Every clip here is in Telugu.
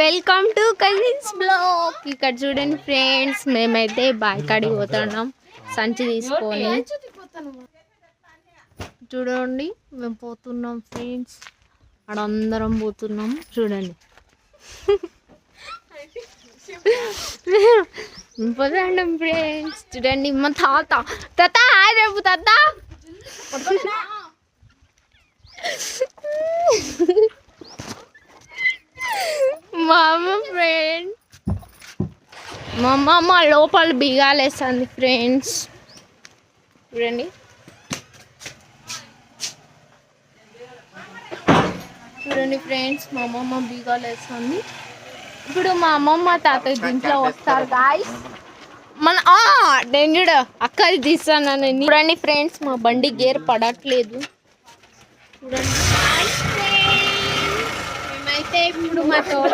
Welcome to cousins blog. ఇక్కడ చూడండి ఫ్రెండ్స్, మేమైతే బాయ్ కాడికి పోతున్నాం సంచి తీసుకొని. చూడండి మేము పోతున్నాం ఫ్రెండ్స్, అక్కడ అందరం పోతున్నాం చూడండి. పోతాం ఫ్రెండ్స్. చూడండి మా తాత తాత రేపు తాత మా అమ్మ ఫ్రెండ్, మా అమ్మ లోపల బిగాలేస్తుంది ఫ్రెండ్స్. చూడండి చూడండి ఫ్రెండ్స్, మా అమ్మమ్మ బిగాలేస్తుంది. ఇప్పుడు మా అమ్మమ్మ తాతయ్య దీంట్లో వస్తారు గాయ్స్. మన నేను చూడ అక్కది తీస్తాను. చూడండి ఫ్రెండ్స్, మా బండి గేర్ పడట్లేదు. చూడండి మేమైతే ఇప్పుడు మా తోట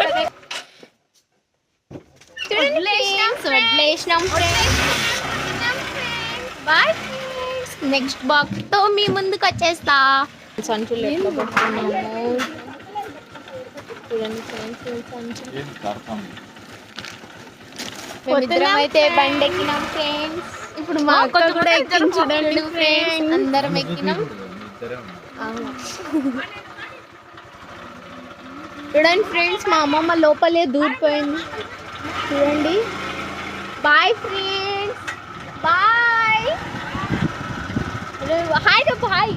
వడ్లేసినాం ఫ్రెండ్స్. బాయ్ ఫ్రెండ్స్, నెక్స్ట్ బాక్స్తో మీ ముందుకు వచ్చేస్తా. సంచులు ఎట్లా పడుతున్నాము చూడండి ఫ్రెండ్స్. మేమిద్దరం అయితే బండి ఎక్కినాం ఫ్రెండ్స్. ఇప్పుడు మా అక్క కూడా ఎక్కిన చూడండి ఫ్రెండ్స్, అందరం ఎక్కినాం. చూడండి ఫ్రెండ్స్, మా అమ్మమ్మ లోపలే దూరిపోయింది చూడండి. Bye friends, bye. హాయ్ రేపు హాయ్.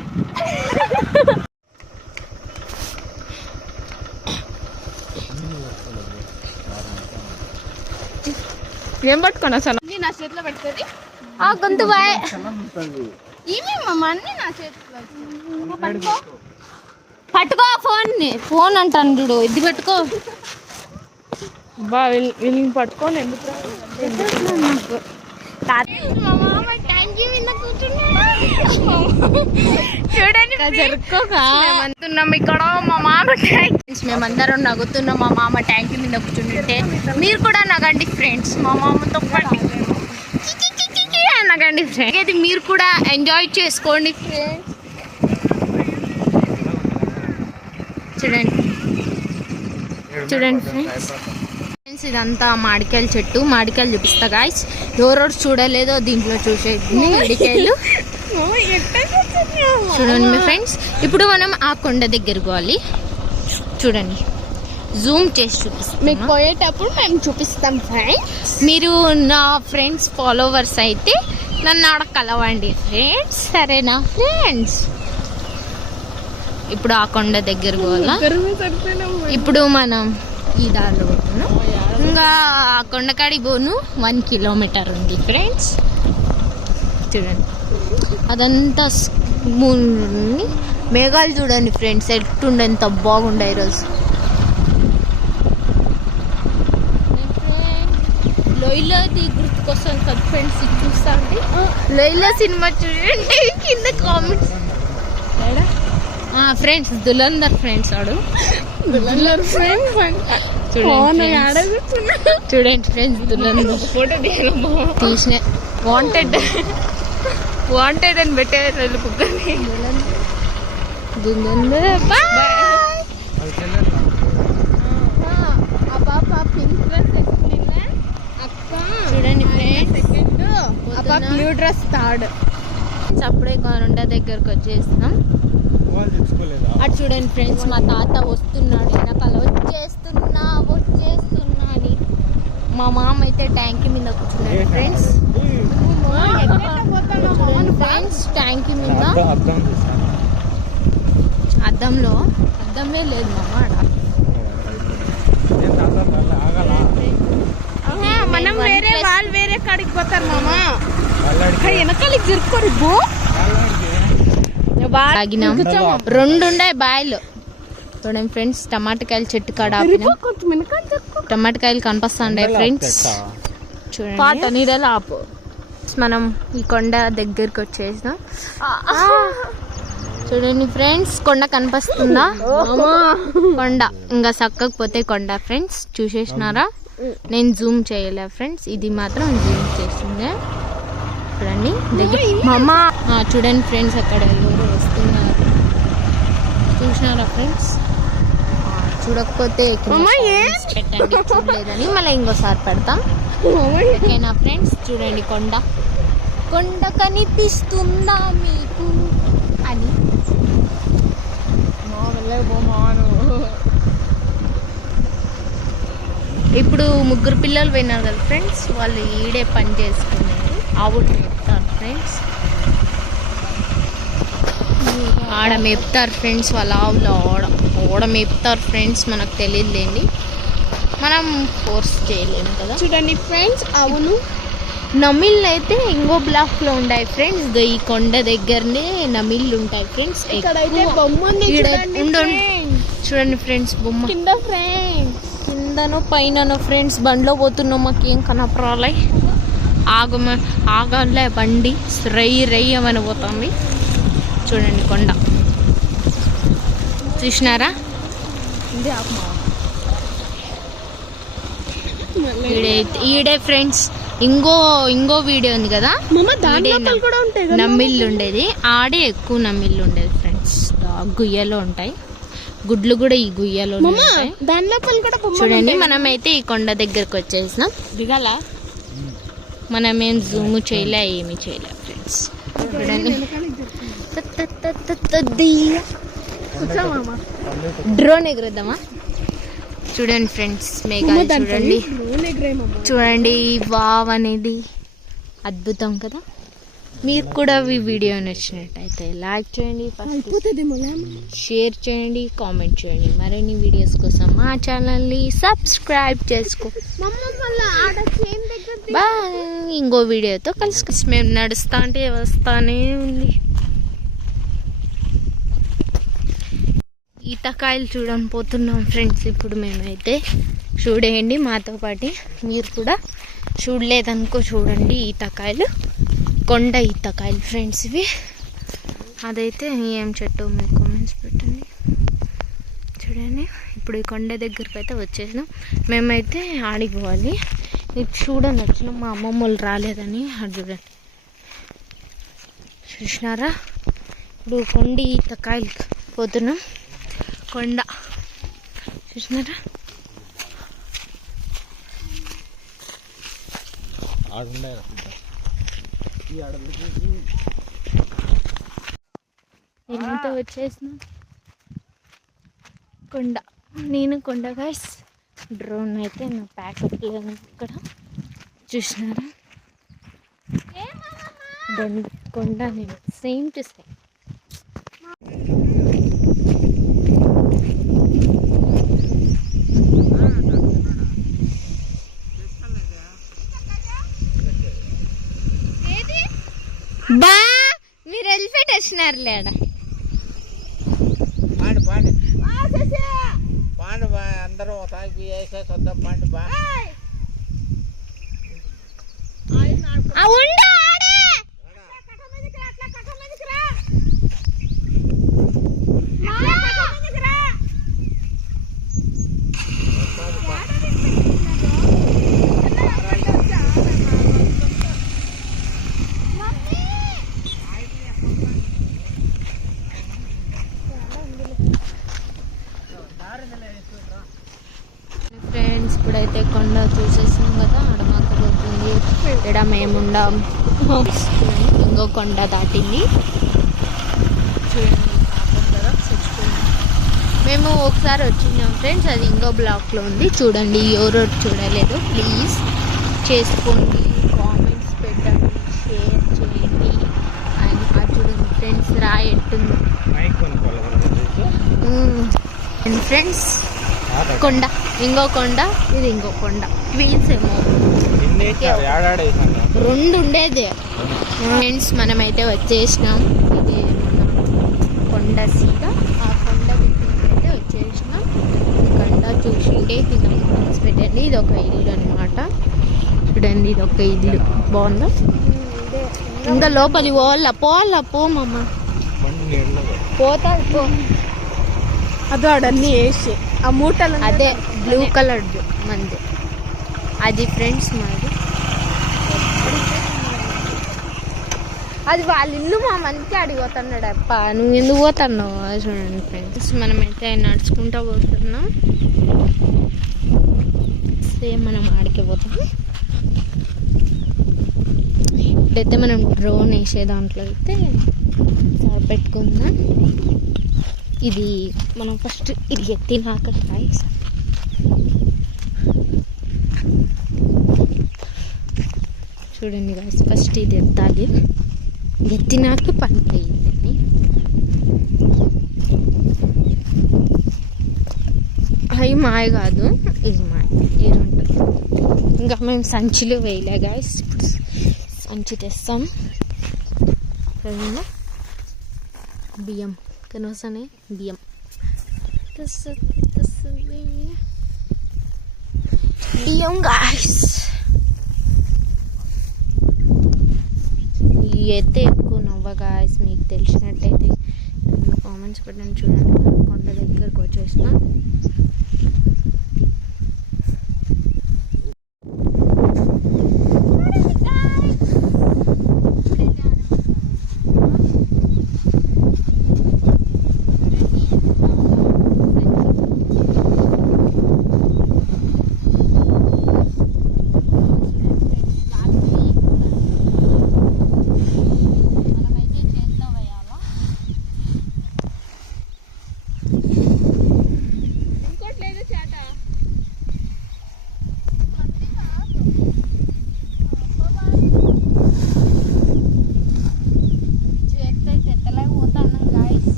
ఏం పట్టుకున్నా సార్ నా చేతిలో పెడుతుంది గొంతు బాయ్. ఏమేమమ్మా అన్ని నా చేతిలో పట్టుకో. ఫోన్ అంటాను చూడు, ఇది పట్టుకో. వీళ్ళని పట్టుకోని ఎందుకు చూడండి జరుపుకోకన్నాం ఇక్కడ. మా మామ ట్యాంక్ మేమందరం నవ్వుతున్నాం. మా మామ ట్యాంక్ మీద కూర్చుంటే మీరు కూడా నగండి ఫ్రెండ్స్, మా మామతో పాటు నగండి ఫ్రెండ్స్. అయితే మీరు కూడా ఎంజాయ్ చేసుకోండి ఫ్రెండ్స్. చూడండి చూడండి ఫ్రెండ్స్, ఇదంతా మామిడికాయల చెట్టు. మామిడికాయలు చూపిస్తా గాయ్స్, ఎవరెవరు చూడలేదో దీంట్లో చూసేది మామిడికాయలు. చూడండి మీ ఫ్రెండ్స్, ఇప్పుడు మనం ఆ కొండ దగ్గర పోవాలి. చూడండి జూమ్ చేసి చూపిస్తాం. మీకు పోయేటప్పుడు మేము చూపిస్తాం ఫ్రెండ్స్. మీరు నా ఫ్రెండ్స్ ఫాలోవర్స్ అయితే నన్ను ఆడ కలవండి ఫ్రెండ్స్, సరేనా ఫ్రెండ్స్? ఇప్పుడు ఆ కొండ దగ్గర పోవాలా. ఇప్పుడు మనం ఈ దారిలో పోతున్నాం. ఇంకా ఆ కొండకాడికి పోను 1 కిలోమీటర్ ఉంది ఫ్రెండ్స్. చూడండి అదంతా మేఘాలు చూడండి ఫ్రెండ్స్, ఎట్టుండే ఎంత బాగుండే ఈరోజు. లొయిలా గుర్తుకొస్తాను కదా ఫ్రెండ్స్, ఇది చూస్తా అంటే లొయిలా సినిమా చూడండి కింద కామెంట్స్ ఫ్రెండ్స్. దులందర్ ఫ్రెండ్స్ వాడు చూడండి ఫ్రెండ్స్, దులందర్ తీసిన వాంటెడ్ అని పెట్టేది కుక్కని. దులందర్ చూడండి ఫ్రెండ్స్, బ్లూ డ్రెస్ తాడు. అప్పుడే గోరండ దగ్గరకు వచ్చేసినాం. అటు చూడండి ఫ్రెండ్స్, మా తాత వస్తున్నాడు వెనకాల. వచ్చేస్తున్నా అని. మా మామ అయితే ట్యాంక్ మీద కూర్చున్నాడు ఫ్రెండ్స్. చూడండి ఫ్రెండ్స్, ట్యాంక్ మీద అద్దమే లేదు మామ ఆడ. మనం వేరే వాళ్ళు వేరే కాడికి పోతారు మామ, వెనకాలకి జరుపుకోరు. రెండు ఉండే బాయిలు. చూడండి ఫ్రెండ్స్, టమాటకాయలు చెట్టు కాడ టమాటకాయలు కనిపిస్తుండే ఫ్రెండ్స్. చూడండి నీడలో ఆపు. మనం ఈ కొండ దగ్గరికి వచ్చేసినాం. చూడండి ఫ్రెండ్స్, కొండ కనిపిస్తుందా? కొండ ఇంకా చక్కకపోతే కొండ ఫ్రెండ్స్. చూసేసినారా? నేను జూమ్ చేయలే ఫ్రెండ్స్, ఇది మాత్రం జూమ్ చేసిందే. చూడండి దగ్గర మా అమ్మ. చూడండి ఫ్రెండ్స్, అక్కడ ఎవరు వస్తున్నారు చూసినారా ఫ్రెండ్స్? చూడకపోతే పెట్టండి, చూడలేదని మళ్ళీ ఇంకోసారి పెడతాం. ఓకేనా ఫ్రెండ్స్? చూడండి కొండ కనిపిస్తుందా మీకు అని. ఇప్పుడు ముగ్గురు పిల్లలు పోయినారు కదా ఫ్రెండ్స్, వాళ్ళు ఈడే పని చేసుకున్నారు. ఆవులు మేపుతారు ఫ్రెండ్స్, ఆడ మేపుతారు ఫ్రెండ్స్. వాళ్ళ ఆవులు ఓడ మేపుతారు ఫ్రెండ్స్. మనకు తెలియదులేండి, మనం ఫోర్స్ చేయలేము కదా. చూడండి ఫ్రెండ్స్, అవును నమిళ్ళు అయితే ఇంకో బ్లాక్ లో ఉంటాయి ఫ్రెండ్స్. ఈ కొండ దగ్గరనే నమిళ్ళు ఉంటాయి ఫ్రెండ్స్. చూడండి ఫ్రెండ్స్, బొమ్మ కిందనో పైననో ఫ్రెండ్స్. బండిలో పోతున్నాం, మాకు ఏం కనపరాలే. ఆగలే బండి, రయ్యమని పోతుంది. చూడండి కొండ చూసినారా? ఈడే ఫ్రెండ్స్ ఇంకో వీడియో ఉంది కదా, నమ్మిళ్ళు ఉండేది. ఆడే ఎక్కువ నమ్మిళ్ళు ఉండేది ఫ్రెండ్స్. గుయ్యలో ఉంటాయి గుడ్లు కూడా, ఈ గుయ్యలో ఉంటాయి. చూడండి, మనమైతే ఈ కొండ దగ్గరకు వచ్చేసినాం. దిగాల మనం ఏం జూమ్ చేయలే, ఏమి చేయలే ఫ్రెండ్స్. చూడండి, డ్రోన్ ఎగురుద్దామా? చూడండి ఫ్రెండ్స్, మేఘాలు చూడండి. వావ్ అనేది అద్భుతం కదా. మీకు కూడా ఈ వీడియో నచ్చినట్టయితే లైక్ చేయండి, షేర్ చేయండి, కామెంట్ చేయండి. మరిన్ని వీడియోస్ కోసం మా ఛానల్ని సబ్స్క్రైబ్ చేసుకో. బాయ్. ఇంకో వీడియోతో కలిసి మేము నడుస్తా అంటే వస్తానే ఉంది. ఈతకాయలు చూడని పోతున్నాం ఫ్రెండ్స్. ఇప్పుడు మేమైతే చూడేయండి మాతో పాటు, మీరు కూడా చూడలేదనుకో చూడండి. ఈతకాయలు, కొండ ఈతకాయలు ఫ్రెండ్స్ ఇవి. అదైతే ఏం చెట్టు మీకు కామెంట్స్ పెట్టండి. చూడండి, ఇప్పుడు ఈ కొండ దగ్గరికి అయితే వచ్చేసినాం. మేమైతే ఆడిపోవాలి. ఇది చూడని వచ్చినాం, మా అమ్మమ్మ వాళ్ళు రాలేదని. అది చూడండి, చూసినారా? ఇప్పుడు కొండ ఈతకాయలు పోతున్నాం. కొండ చూసినారా? నేనైతే వచ్చేసిన కొండ. నేను కొండ గైస్. డ్రోన్ అయితే నా ప్యాకప్ లేదు ఇక్కడ. చూసినారా? కొండ నేను సేమ్ టు సేమ్. బా, మీరు ఎలిఫెంట్ వచ్చినారు లేడా? అందరూ వేసేద్దాం పండు బా. ఫ్రెండ్స్, ఇప్పుడైతే కొండ చూసేసాం కదా, అడమాకపోతుంది. ఇక్కడ మేముండాం, ఇంకో కొండ దాటింది. చూడండి, మేము ఒకసారి వచ్చినాం ఫ్రెండ్స్, అది ఇంకో బ్లాక్లో ఉంది. చూడండి, ఎవరో చూడలేదు ప్లీజ్ చేసుకోండి, కామెంట్స్ పెట్టండి, షేర్ చేయండి. అండ్ చూడండి ఫ్రెండ్స్, రాయట్టుంది ఫ్రెండ్స్. కొండ, ఇంకో కొండ, ఇది ఇంకో కొండ. ట్వీన్స్ ఏమో రెండు ఉండేది ఫ్రెండ్స్. మనమైతే వచ్చేసినాం. ఇది కొండ సీత, ఆ కొండ అయితే వచ్చేసినాం. కొండ చూసిండే కింద కామెంట్స్ పెట్టండి. ఇది ఒక ఇల్లు అనమాట. చూడండి, ఇది ఒక ఇల్లు బాగుందా? ఇంకా లోపలి పోవాలా పోమమ్మ, పోతాది పో. అదో అడన్నీ వేసి ఆ మూటలు, అదే బ్లూ కలర్ మంది అది ఫ్రెండ్స్. మాది అది వాళ్ళ ఇల్లు మా మంచి అడిగిపోతున్నాడు. అప్ప నువ్వు ఎందుకు పోతున్నావు? చూడండి ఫ్రెండ్స్, మనమైతే నడుచుకుంటూ పోతున్నాం. సేమ్ మనం ఆడికి పోతాం. ఇప్పుడైతే మనం డ్రోన్ వేసే దాంట్లో అయితే పెట్టుకుందాం. ఇది మనం ఫస్ట్ ఇది ఎత్తినాక గాయ్స్ చూడండి గాయ్స్, ఫస్ట్ ఇది ఎత్తాలి. ఎత్తినాక పనికి అయ్యిందని. అవి మాయ కాదు, ఇది మాయ ఏరుంటుంది. ఇంకా మేము సంచిలో వేయలే గాయ్స్. ఇప్పుడు సంచి తెస్తాం. బియ్యం కనవసనే బియ్యం బియ్యం గాయ్స్. అయితే ఎక్కువ నవ్వ గాయస్, మీకు తెలిసినట్టయితే కామెంట్స్ పెట్టండి. చూడండి, మనం కొండ దగ్గరకు వచ్చేసినాం.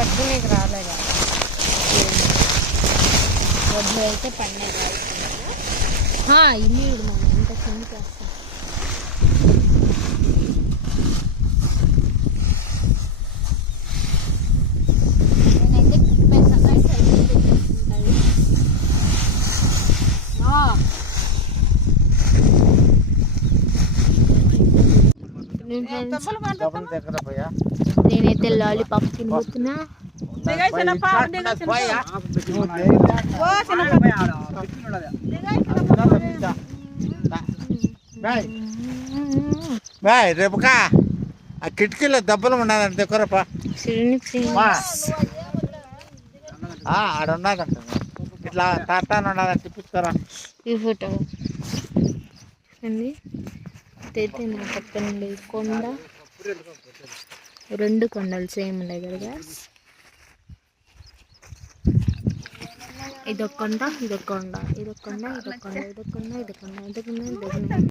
పట్టుకునేకి రాలేదా? వడ్లు అయితే పండుగ ఇల్లు చూడు మనం ఎంత కిందికి వస్తాం. నేనైతే పెద్దకాయ సైకిల్ తెచ్చుకుంటాను. నేనైతే లాలీపాప్ తినబోతున్నా. రేపుకా ఆ కిటికీలో దెబ్బలు ఉన్నదంట దగ్గరపా. ఆడ ఉన్నదంట, ఇట్లా తాటాను ఉన్నదంట. తిప్పిస్తారా ఈ ఫోటో అండి. అయితే నా పక్కన కొండ, రెండు కొండలు సేమ్ ఉన్నాయి కదా. ఇదొక కొండ, ఇదొక కొండ, ఇదొక కొండ, ఇదొక కొండ, ఇదొక కొండ, ఇదొక కొండ, ఇదొక కొండ.